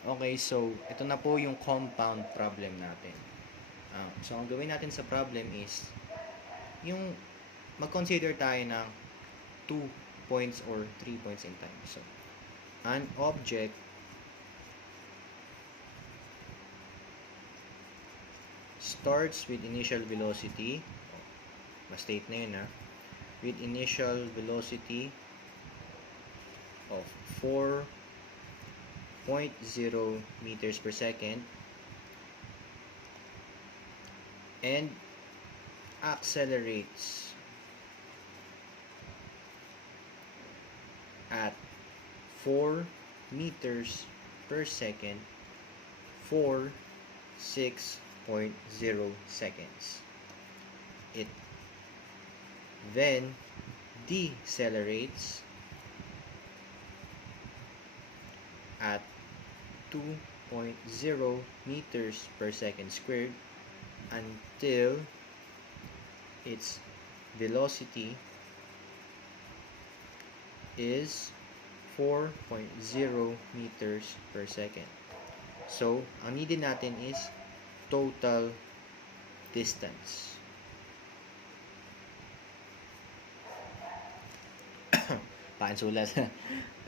Okay, so ito na po yung compound problem natin. So ang gawin natin sa problem is yung mag-consider tayo ng 2 points or 3 points in time. So, an object starts with initial velocity, ma-state na yun with initial velocity of 4.0 meters per second and accelerates at 4 meters per second for 6.0 seconds. It then decelerates at 2.0 meters per second squared until its velocity is 4.0 meters per second. So, ang needed natin is total distance. Pansulat.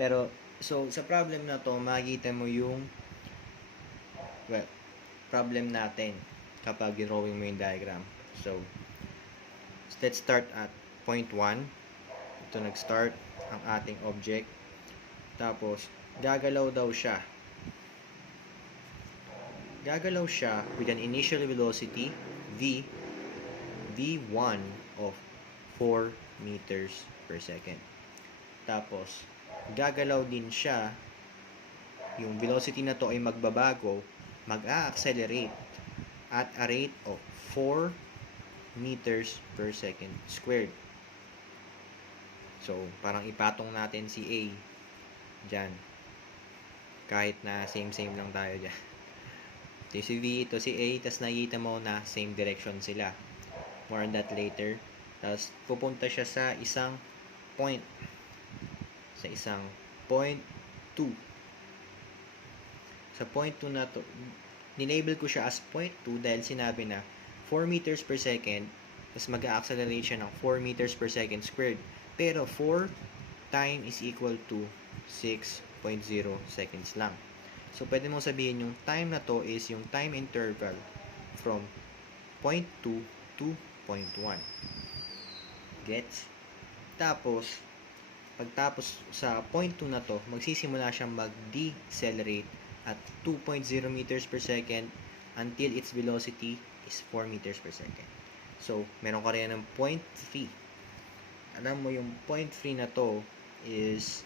Pero, so, sa problem na to, makikita mo yung problem natin kapag drawing mo yung diagram. So, let's start at point 1. Ito nag-start ang ating object. Tapos, gagalaw siya with an initial velocity v1 of 4 meters per second. Tapos, gagalaw din siya, yung velocity na to ay magbabago, mag-a-accelerate at a rate of 4 meters per second squared. So, parang ipatong natin si A dyan. Kahit na same lang tayo dyan. Ito si V, ito si A, tas nakikita mo na same direction sila. More on that later. Tas pupunta siya sa isang point. Sa isang point 2. Sa point 2 na to, nilabel ko siya as point 2 dahil sinabi na 4 meters per second, tas mag-a-accelerate siya ng 4 meters per second squared. Pero 4 time is equal to 6.0 seconds lang. So, pwede mong sabihin yung time na to is yung time interval from point 2 to point 1. Gets? Tapos, pagtapos sa point 2 na to, magsisimula siyang mag-decelerate at 2.0 meters per second until its velocity is 4 meters per second. So, meron ka rin ng point 3. Alam mo yung point 3 na to is,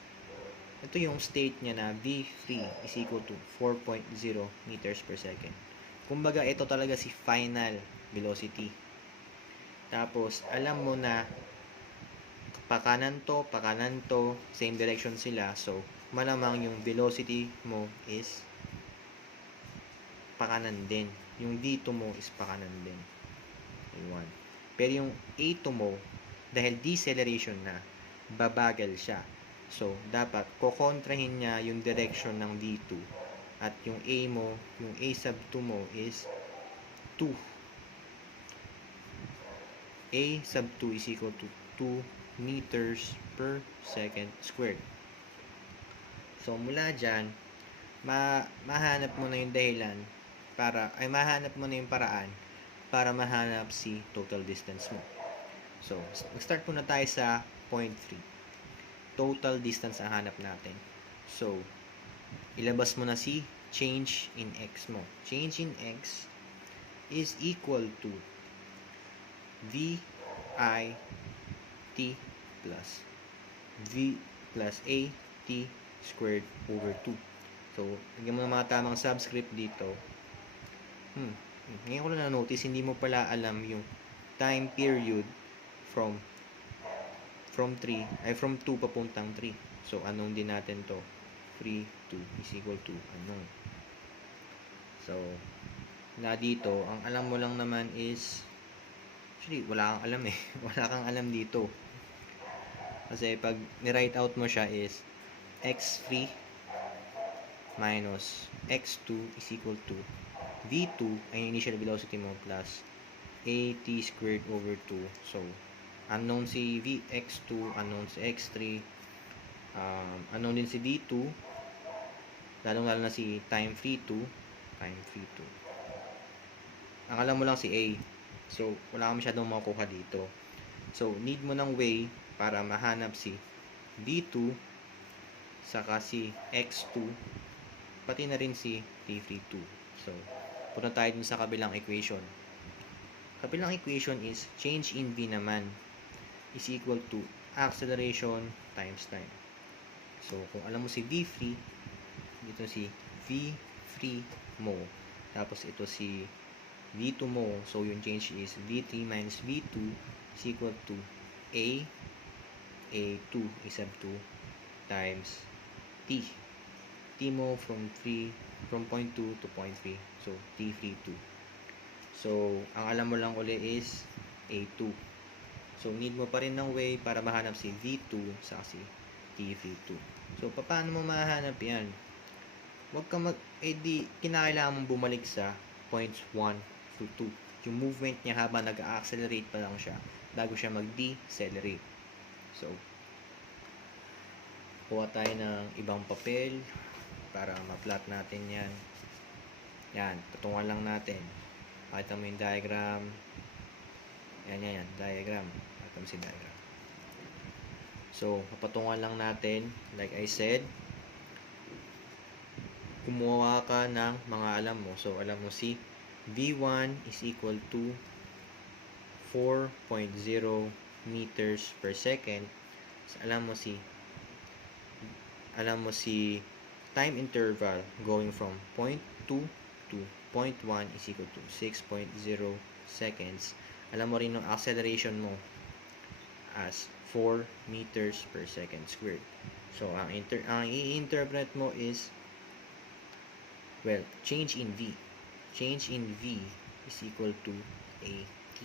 ito yung state niya na v3 is equal to 4.0 meters per second. Kumbaga, ito talaga si final velocity. Tapos, alam mo na pakanan to, same direction sila. So, malamang yung velocity mo is pakanan din. Yung dito mo is pakanan din. Ayun. Pero yung A2 mo, dahil deceleration na, babagal siya. So, dapat kokontrahin niya yung direction ng V2. At yung A mo, yung A sub 2 mo is 2. A sub 2 is equal to 2 meters per second squared. So, mula dyan, mahanap mo na yung dahilan mahanap mo na yung paraan para mahanap si total distance mo. So, mag-start muna tayo sa point 3. Total distance ang hanap natin. So, ilabas mo na si change in x mo. Change in x is equal to v I t plus v plus a t squared over 2. So, lagyan mo ng mga tamang subscript dito. Ngayon ko lang na-notice, hindi mo pala alam yung time period from 2 papuntang 3. So, anong din natin to? 3, 2 is equal to anong. So, na dito, ang alam mo lang naman is, actually, wala kang alam eh. Wala kang alam dito. Kasi pag ni-write out mo siya is x3 minus x2 is equal to v2 ay yung initial velocity mo plus at squared over 2. So, unknown si vx2, unknown si x3, unknown din si v2, lalong-lalo na si time free 2. Ang alam mo lang si a. So, wala kang masyadong makukuha dito. So, need mo ng way para mahanap si v2 saka si x2 pati na rin si t free 2. So, punta tayo dun sa kabilang equation. Kabilang equation is change in v naman is equal to acceleration times time. So, kung alam mo si v free, dito si v free mo, tapos ito si v2 mo, so yung change is v3 minus v2 is equal to a2 is up to times t mo from point 2 to point 3, so t free 2. So, ang alam mo lang uli is a2. So, need mo pa rin ng way para mahanap si v2 sa si t free 2. So, paano mo mahanap yan? Huwag ka kinakailangan mong bumalik sa points 1 to 2. Yung movement niya habang nag-accelerate pa lang siya bago siya mag-decelerate. So, kuha tayo ng ibang papel para ma-plot natin yan. Yan, patungan lang natin. Pakita mo yung diagram. Yan, diagram. Pakita mo si diagram. So, papatungan lang natin. Like I said, kumuha ka ng mga alam mo. So, alam mo si V1 is equal to 4.0 meters per second. So, alam mo si time interval going from point 2 to point 1 is equal to 6.0 seconds. Alam mo rin yung acceleration mo as 4 meters per second squared. So, ang i-interpret mo is, well, change in V. Change in V is equal to AT.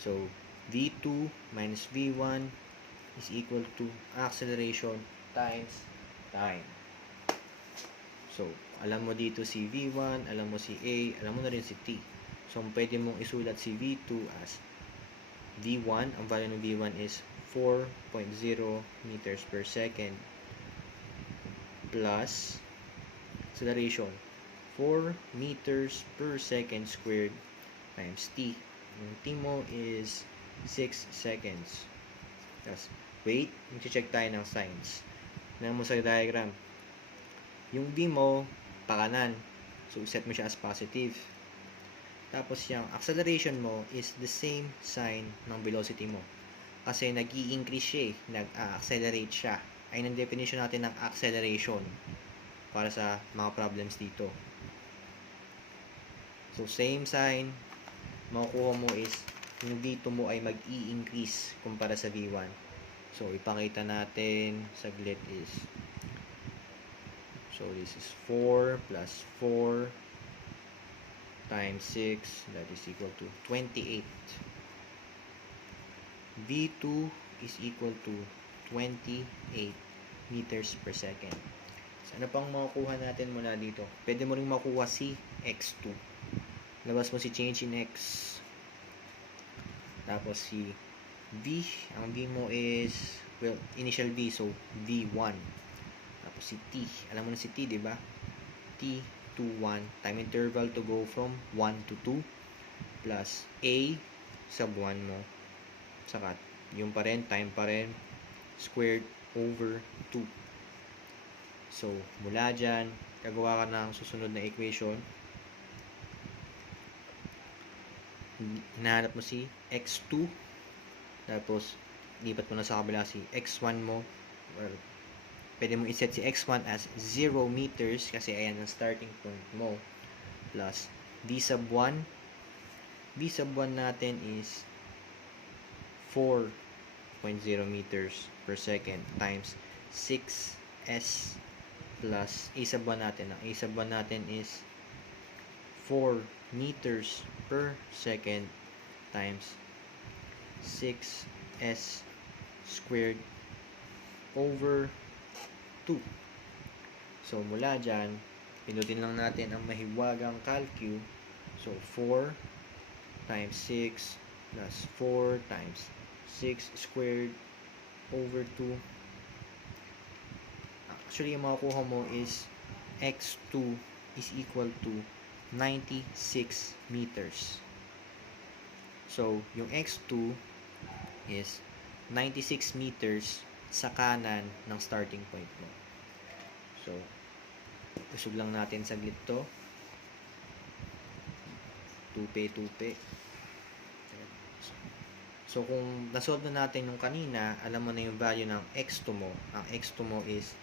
So, V2 minus V1 is equal to acceleration times time. So, alam mo dito si V1, alam mo si A, alam mo na rin si T. So, pwede mong isulat si V2 as V1, ang value ng V1 is 4.0 meters per second plus acceleration 4 meters per second squared times T. Yung T mo is 6 seconds. Tapos, wait, mag-check tayo ng signs. Tignan mo sa diagram. Yung V mo, pakanan. So, set mo siya as positive. Tapos, yung acceleration mo is the same sign ng velocity mo. Kasi nag-i-increase siya eh. Nag-accelerate siya. Ayun ang definition natin ng acceleration para sa mga problems dito. So, same sign. Makukuha mo is yung V2 mo ay mag-i-increase kumpara sa V1. So, ipakita natin saglit is, so this is 4 plus 4 times 6, that is equal to 28. V2 is equal to 28 meters per second. So, ano pang makukuha natin mula dito? Pwede mo rin makuha si x2. Labas mo si change in x. Tapos si V, ang V mo is, well, initial V, so V1. Tapos si T, alam mo na si T, di ba? T to 1, time interval to go from 1 to 2, plus A sub 1 mo, saka yung pa rin, time pa rin, squared over 2. So, mula dyan, gagawa ka ng susunod na equation. Hinahanap mo si x2, tapos lipat mo na sa kabila si x1 mo. Well, pwede mo iset si x1 as 0 meters kasi ayan ang starting point mo, plus v sub 1. V sub 1 natin is 4.0 meters per second times 6s plus a sub 1 natin. Ang a sub 1 natin is 4 meters per second times 6s squared over 2. So, mula dyan, pinutin lang natin ang mahiwagang calcu. So, 4 times 6 plus 4 times 6 squared over 2. Actually, yung makukuha mo is x2 is equal to 96 meters. So, yung x2 is 96 meters sa kanan ng starting point mo. So, usog lang natin saglit to. Tupe. So, kung nasolve na natin yung kanina, alam mo na yung value ng x2 mo. Ang x2 mo is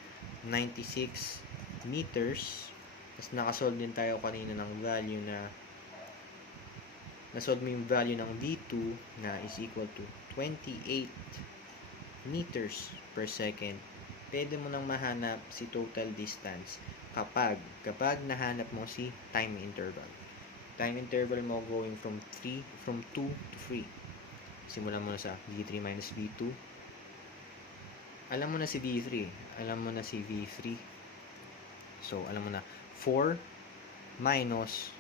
96 meters. Tapos, nakasolve din tayo kanina ng value na nasolve mo yung value ng v2 na is equal to 28 meters per second. Pwede mo nang mahanap si total distance kapag nahanap mo si time interval. Time interval mo going from 2 to 3. Simulan mo na sa v3 minus v2. Alam mo na si v3. Alam mo na si v3. So, alam mo na 4 minus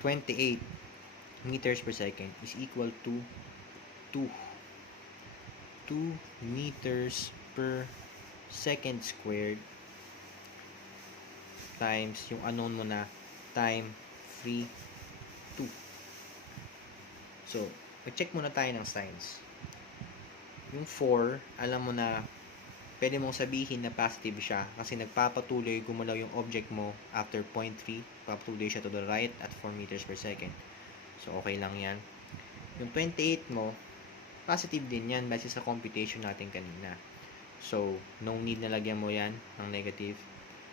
28 meters per second is equal to 2 meters per second squared times yung unknown mo na time 3, 2. So, mag-check muna tayo ng signs. Yung 4, alam mo na pwede mong sabihin na positive siya kasi nagpapatuloy gumalaw yung object mo after 0.3. Papatuloy siya to the right at 4 meters per second. So, okay lang yan. Yung 28 mo, positive din yan base sa computation natin kanina. So, no need na lagyan mo yan ng negative.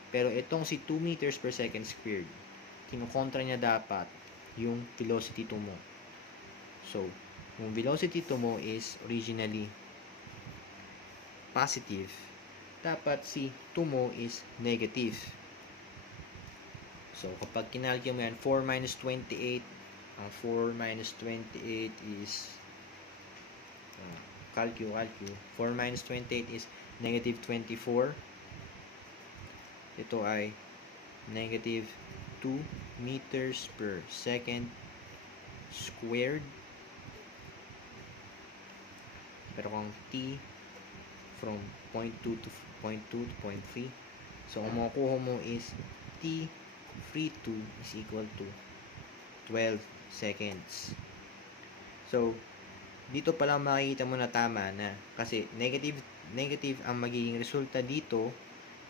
Pero itong si 2 meters per second squared, kinukontra niya dapat yung velocity 2 mo. So, yung velocity 2 mo is originally positive. Dapat si 2 mo is negative. So, kapag kinalculate mo yan, 4 minus 28, ang 4 minus 28 is calcu. 4 minus 28 is negative 24. Ito ay negative 2 meters per second squared. Pero kung t from 0.2 to 0.3, so ang makukuha mo is t free 2 is equal to 12 seconds. So, dito pa lang makikita mo na tama na kasi negative ang magiging resulta dito,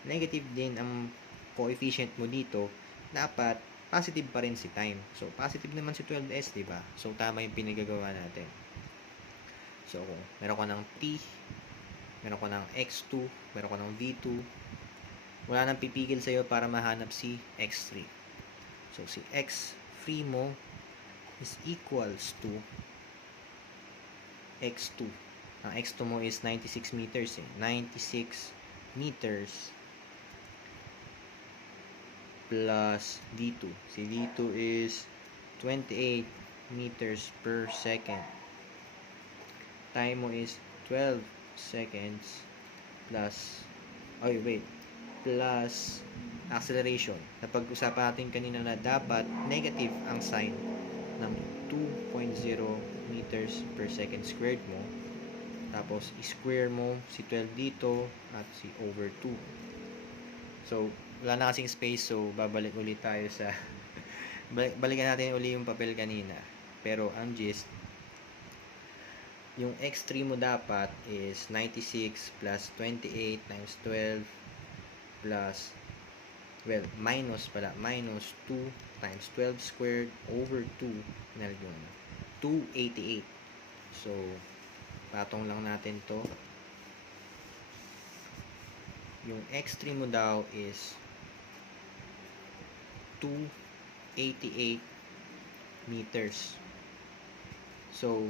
negative din ang coefficient mo dito, dapat positive pa rin si time. So, positive naman si 12s, diba? So, tama yung pinagagawa natin. So, meron ka ng t, meron ka ng x2, meron ka ng v2, wala nang pipigil sa'yo para mahanap si x3. So, si x3 mo is equals to x2. Ang x2 mo is 96 meters 96 meters plus v2. Si v2 is 28 meters per second. Time mo is 12 seconds plus plus acceleration. Napag-usapan natin kanina na dapat negative ang sign ng 2.0 meters per second squared mo. Tapos, i-square mo si 12 dito at si over 2. So, wala na kasing space. So, babalik ulit tayo sa balikan natin ulit yung papel kanina. Pero, ang gist, yung x3 mo dapat is 96 plus 28 times 12 plus minus 2 times 12 squared over 2 nalagyan mo 288. So, patong lang natin to. Yung x3 mo daw is 288 meters. So,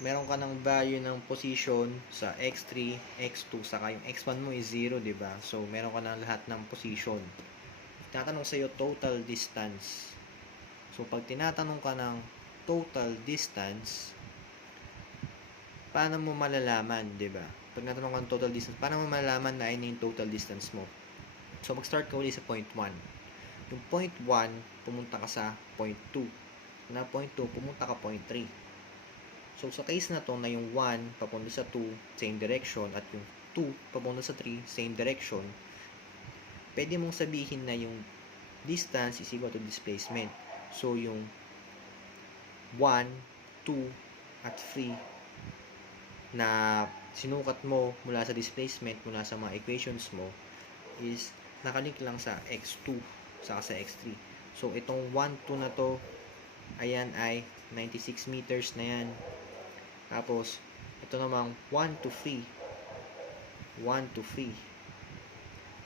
meron ka ng value ng position sa x3, x2, saka yung x1 mo is 0, diba? So, meron ka ng lahat ng position. Tinatanong sa'yo total distance. So, pag tinatanong ka ng total distance, paano mo malalaman, diba? Pag natanong ka ng total distance, paano mo malalaman na ayun yung total distance mo? So, mag-start ka ulit sa point 1. Yung point 1, pumunta ka sa point 2. Na point 2, pumunta ka point 3. So, sa case na to, na yung 1, papunta sa 2, same direction, at yung 2, papunta sa 3, same direction, pwede mong sabihin na yung distance is equal to displacement. So, yung 1, 2, at 3 na sinukat mo mula sa displacement, mula sa mga equations mo, is nakalink lang sa x2 saka sa x3. So, itong 1, 2 na to, ayan ay 96 meters na yan. Tapos, ito namang 1 to 3. 1 to 3.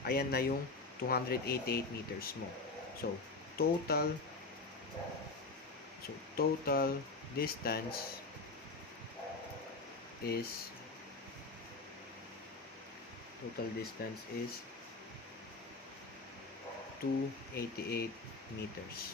Ayan na yung 288 meters mo. So, total distance is 288 meters.